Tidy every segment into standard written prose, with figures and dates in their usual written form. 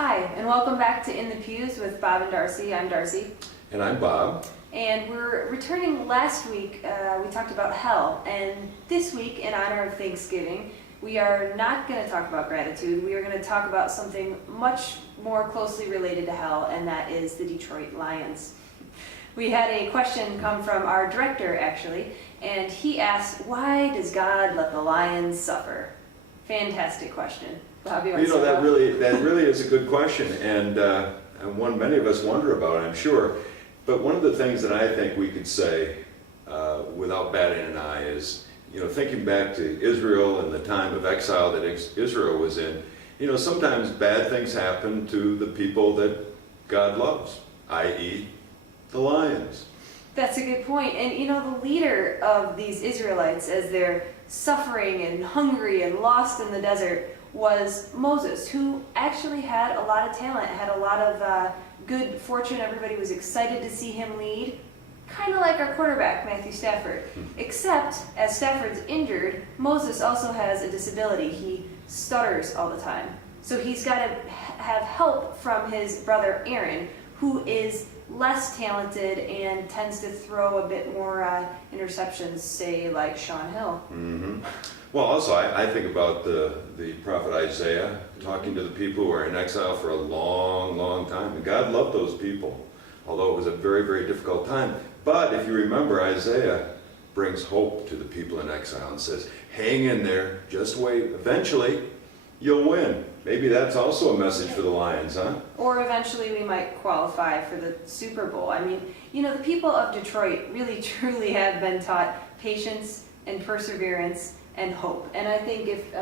Hi, and welcome back to In the Pews with Bob and Darcy. I'm Darcy. And I'm Bob. And we're returning. Last week, we talked about hell. And this week, in honor of Thanksgiving, we are not going to talk about gratitude. We are going to talk about something much more closely related to hell, and that is the Detroit Lions. We had a question come from our director, actually, and he asked, why does God let the Lions suffer? Fantastic question. Bob, you want to that really is a good question, and one many of us wonder about, I'm sure. But one of the things that I think we could say without batting an eye is, thinking back to Israel and the time of exile that Israel was in, sometimes bad things happen to the people that God loves, i.e. the lions. That's a good point. And the leader of these Israelites, as they're suffering and hungry and lost in the desert, was Moses, who actually had a lot of talent, had a lot of good fortune. Everybody was excited to see him lead, kind of like our quarterback, Matthew Stafford. Except, as Stafford's injured, Moses also has a disability. He stutters all the time. So he's got to have help from his brother Aaron, who is less talented and tends to throw a bit more interceptions, say like Sean Hill. Mm-hmm. Well, also I think about the prophet Isaiah talking to the people who are in exile for a long, long time. And God loved those people, although it was a very, very difficult time. But if you remember, Isaiah brings hope to the people in exile and says, hang in there, just wait, eventually you'll win. Maybe that's also a message for the Lions, huh? Or eventually we might qualify for the Super Bowl. I mean, the people of Detroit really truly have been taught patience and perseverance and hope. And I think if,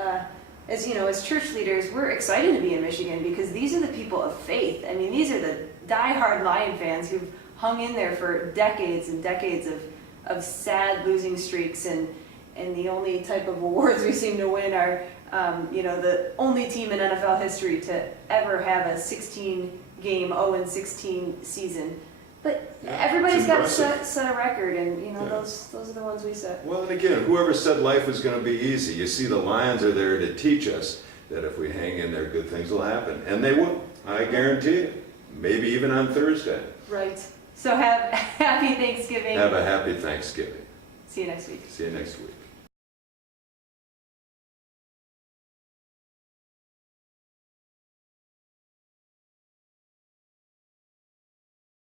as church leaders, we're excited to be in Michigan because these are the people of faith. I mean, these are the diehard Lion fans who've hung in there for decades and decades of sad losing streaks, and the only type of awards we seem to win are the only team in NFL history to ever have a 16-game 0-16 season. But everybody's got to set a record, and those are the ones we set. Well, and again, whoever said life was going to be easy, you see the Lions are there to teach us that if we hang in there, good things will happen. And they will, I guarantee it. Maybe even on Thursday. Right. So have happy Thanksgiving. Have a happy Thanksgiving. See you next week. See you next week.